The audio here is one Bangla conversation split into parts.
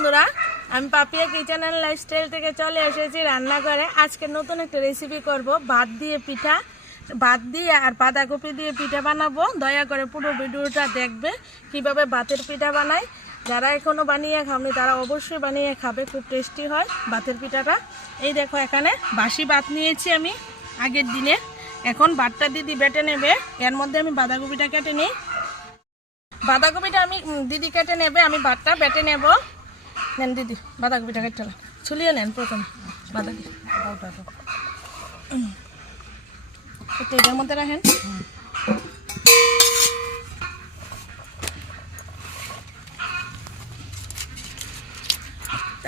বন্ধুরা, আমি পাপিয়া কিচেন অ্যান্ড লাইফস্টাইল থেকে চলে এসেছি রান্না করে আজকে নতুন একটা রেসিপি করব, ভাত দিয়ে পিঠা। ভাত দিয়ে আর বাঁধাকপি দিয়ে পিঠা বানাবো। দয়া করে পুরো ভিডিওটা দেখবে, কীভাবে ভাতের পিঠা বানাই যারা এখনও বানিয়ে খাওনি, তারা অবশ্যই বানিয়ে খাবে, খুব টেস্টি হয় ভাতের পিঠাটা। এই দেখো, এখানে বাসি ভাত নিয়েছি আমি আগের দিনে। এখন ভাতটা দিদি বেটে নেবে। এর মধ্যে আমি বাঁধাকপিটা কেটে নিই। বাঁধাকপিটা আমি দিদি কেটে নেবে, আমি ভাতটা বেটে নেব। নেন দিদি বাঁধাকপিটা কেটে ছুলিয়ে নেন প্রথম। বাঁধাকপি। একটু এটার মধ্যে রাখেন।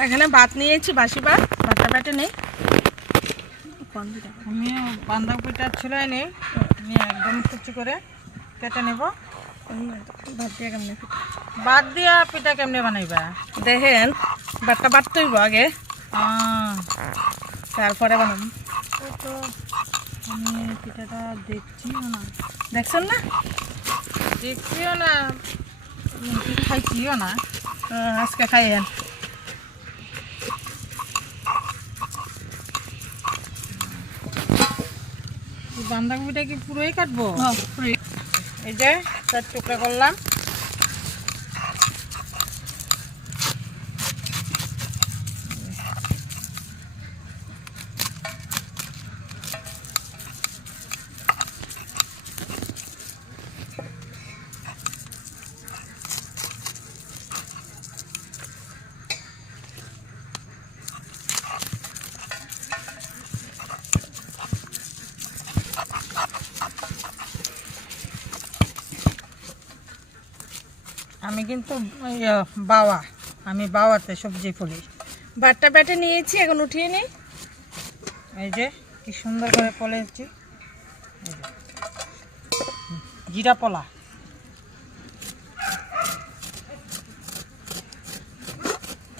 এখানে ভাত নিয়েছি বাসি ভাত। ভাতটা বেটে নেই। আমি বাঁধাকপিটা ছিল নি নিয়ে একদম কুচি করে কেটে নেব। ভাত দিয়ে কেমনে? বাদ দিয়া পিঠা কেমনে বানাইবা? দেখেন ভাতটা বাটতে হইব আগে। তারপরে বানাবো। আমি পিঠাটা দেখছিও না। দেখছেন না? দেখছিও না। খাইছিও না। আজকে খাইয়েন। বাঁধাকপিটা কি পুরোই কাটবো? হ্যাঁ, এই যে চার টুকরা করলাম। আমি কিন্তু ইয়ে, বাওয়া। আমি বাওয়াতে সবজি ফুলি। বাটটা বেটে নিয়েছি এখন উঠিয়ে নিই। এই যে কি সুন্দর করে পলেছি জিরা পলা।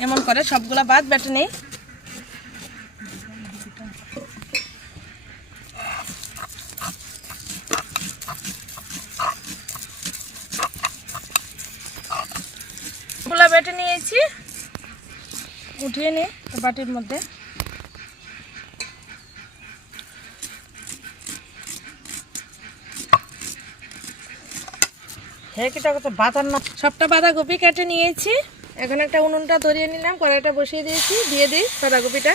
এমন করে সবগুলা বাদ বেটে নিই। বেটে নিয়েছি। উঠিয়ে নিই বাটির মধ্যে। কিটা সবটা বাঁধাকপি কেটে নিয়েছি। এখন একটা উনুনটা ধরিয়ে নিলাম কড়াইটা বসিয়ে দিয়েছি দিয়ে দিই বাঁধাকপিটা।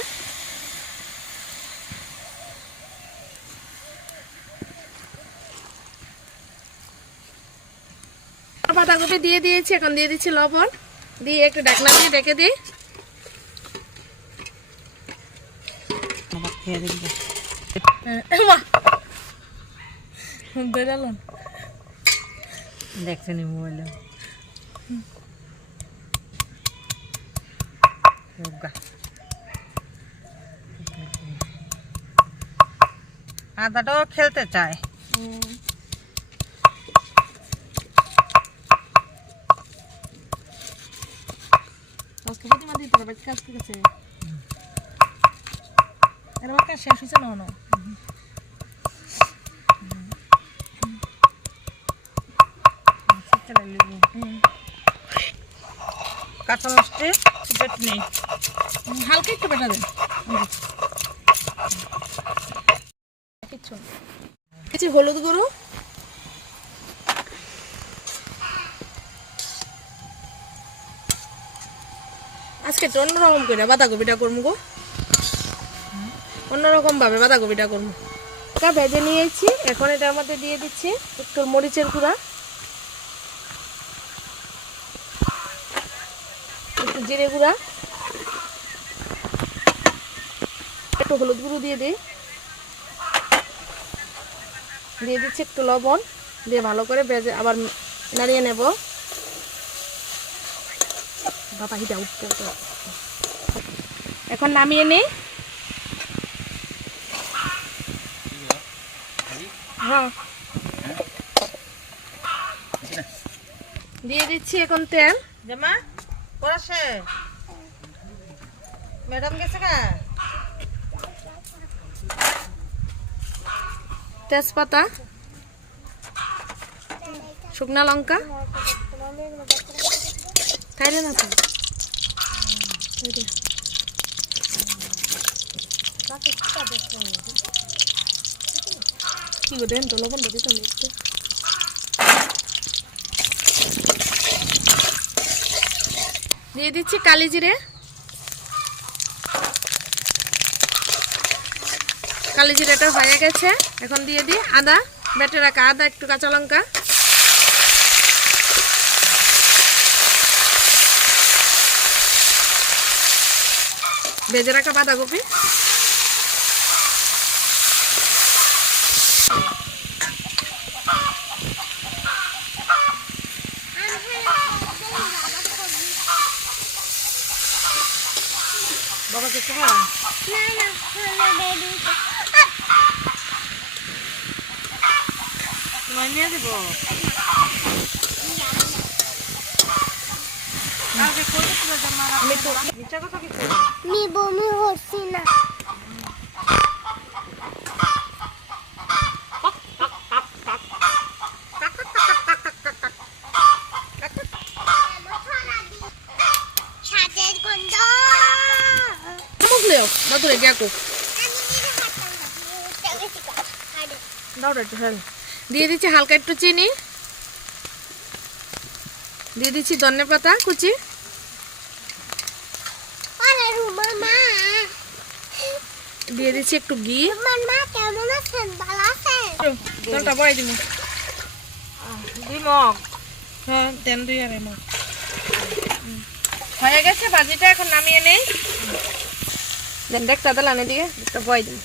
বাঁধাকপি দিয়ে দিয়েছি এখন দিয়ে দিচ্ছি লবণ। দিয়ে একটু ঢাকনা দিয়ে ডেকে দিই মোবাইলে আদাটাও খেলতে চায় আজকে প্রতিমা দিতে হবে কাজ করেছে এর আমার কাজ শেষ হয়েছে না কাঁচা মিষ্টি চটনি হুম, হালকা একটু বেটা দেন। কিচ্ছু না। দিচ্ছি হলুদ গুঁড়ো? আজকে তো অন্যরকম করে বাঁধাকপিটা করব গো। অন্যরকম ভাবে বাঁধাকপিটা করব এটা ভেজে নিয়েছি, এখন এটার মধ্যে দিয়ে দিচ্ছি একটু মরিচের গুঁড়া। একটু জিরে গুঁড়া। একটু হলুদ গুঁড়ো দিয়ে দিই। দিয়ে দিচ্ছি একটু লবণ। দিয়ে ভালো করে ভেজে আবার নাড়িয়ে নেব। বাবা হিটা উঠতে। এখন নামিয়ে নিই হ্যাঁ। দিয়ে দিচ্ছি এখন তেল। জামা পড়াছে ম্যাডাম গেছে কা তেজপাতা শুকনা লঙ্কা। খাইলে না তো এই দে। কি গো দেন তো লবণ দিতে একটু দিয়ে দিচ্ছি কালি জিরে কালি জিরেটা হয়ে গেছে এখন দিয়ে দিই আদা বেটে রাখা আদা একটু কাঁচা লঙ্কা। ভেজে রাখা বাঁধাকপি। বাবা কিছু খাওয়া তোমায় নিয়ে দেবো আমি তো নি বমি হচ্ছে না। আমি একটু দিয়ে দিচ্ছি হালকা একটু চিনি। দিয়ে দিচ্ছি ধনে পাতা কুচি আরে রুমার মা দিয়ে দিচ্ছি একটু ঘি। মা কেমন আছেন? ভালো আছেন? জলটা বয় দিব দুই মগ হ্যাঁ তেন দুই আরে মগ। হয়ে গেছে ভাজিটা এখন নামিয়ে নেই। দেন দেখটা দিলাম এদিকে একটা বয় দিব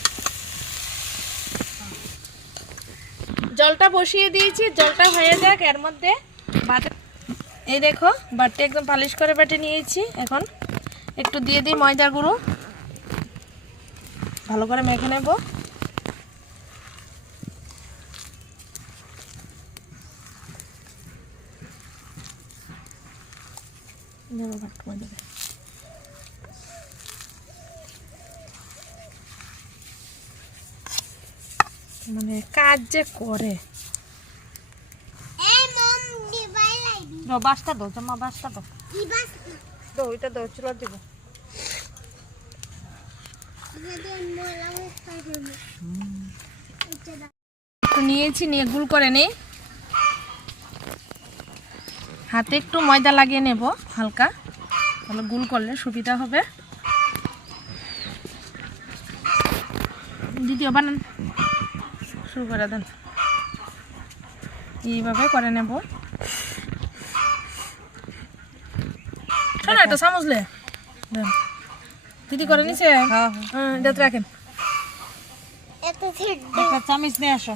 জলটা বসিয়ে দিয়েছি জলটা হয়ে যাক এর মধ্যে। বাটে এই দেখো বাটটা একদম পালিশ করে বেটে নিয়েছি। এখন একটু দিয়ে দিই ময়দা গুঁড়ো। ভালো করে মেখে নেব। দে। মানে কাজ যে করে। বাসটা দো জামা বাসটা দিবাস দাও ওইটা দাও চুলা দেবো যদি মোলা মুস্তা দেব এটা দাও নিয়েছি, নিয়ে গুল করে নেই হাতে একটু ময়দা লাগিয়ে নেব, হালকা। তাহলে গুল করলে সুবিধা হবে। দ্বিতীয় বানান। শুরু করে দেন। এইভাবে করে নেব। শোনো, এটা চামচলে দেন। দিদি করে নিছে? হ্যাঁ হ্যাঁ। হ্যাঁ যাতে রাখেন। একটা চামিচ নিয়ে আসো।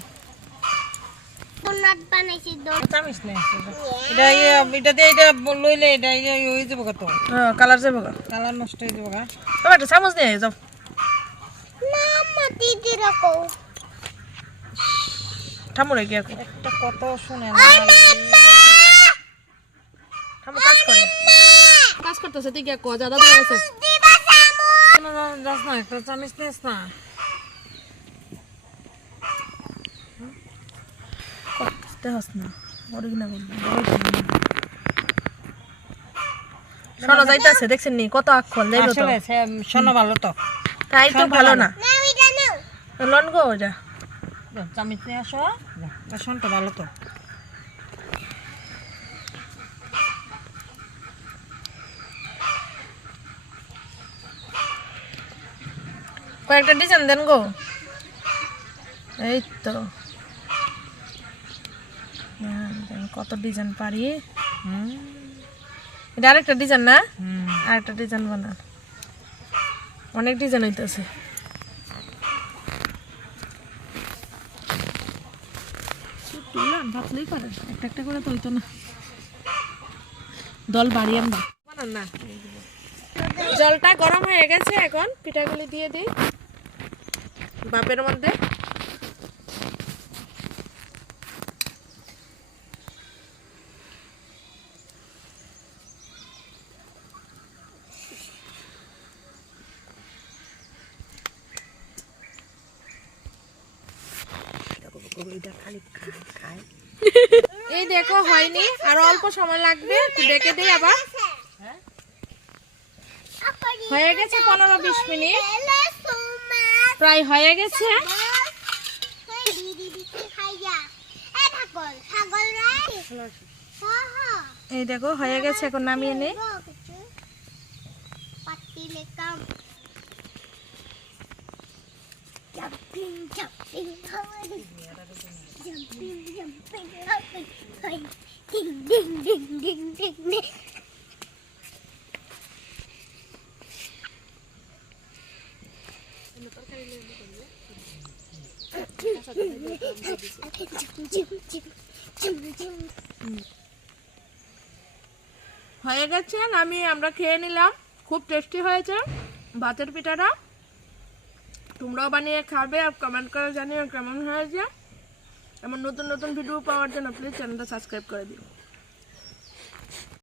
কালার যাব কালার নষ্ট হয়ে যাব একটা চামচ নিয়ে যাও। না মা দিদি রাখো। ঠামুরে গিয়ে একটা কত শুনে ঠামু কাজ করে। কাজ করতেছে তুই গিয়ে কজা দাদা সামু যাস না একটা চামিচ নিস না করতে হস না অরিজিনাল শোনো যাইতেছে দেখছেন নি কত আক্ষর যাইলো তো শোনো ভালো তো তাই তো ভালো না না লন গো যা চামিচ নিয়ে আসো যাও, তা ভালো তো কয়েকটা ডিজাইন দেন গো। এই তো কত ডিজাইন পারি? এটা আরেকটা ডিজাইন না? আরেকটা ডিজাইন বানান। অনেক ডিজাইন হইতেছে। তুলান ভাবলেই পারেন একটা একটা করে তো হইতো না। দল বানান না। জলটা গরম হয়ে গেছে এখন। পিঠাগুলি দিয়ে দিই। বাপের মধ্যে? এই দেখো, হয়নি। আর অল্প সময় লাগবে। ডেকে দিই আবার। হয়ে গেছে পনেরো বিশ মিনিট। প্রায় হয়ে গেছে। এই দেখো, হয়ে গেছে, এখন নামিয়ে নে। পাতি লেকাম জাম্পিং জাম্পিং হাওয়ারি হয়ে গেছে আমি আমরা খেয়ে নিলাম। খুব টেস্টি হয়েছে। ভাতের পিঠাটা। তোমরাও বানিয়ে খাবে আর কমেন্ট করে জানিও কেমন হয়েছে। এমন নতুন নতুন ভিডিও পাওয়ার জন্য প্লিজ চ্যানেলটা সাবস্ক্রাইব করে দিও।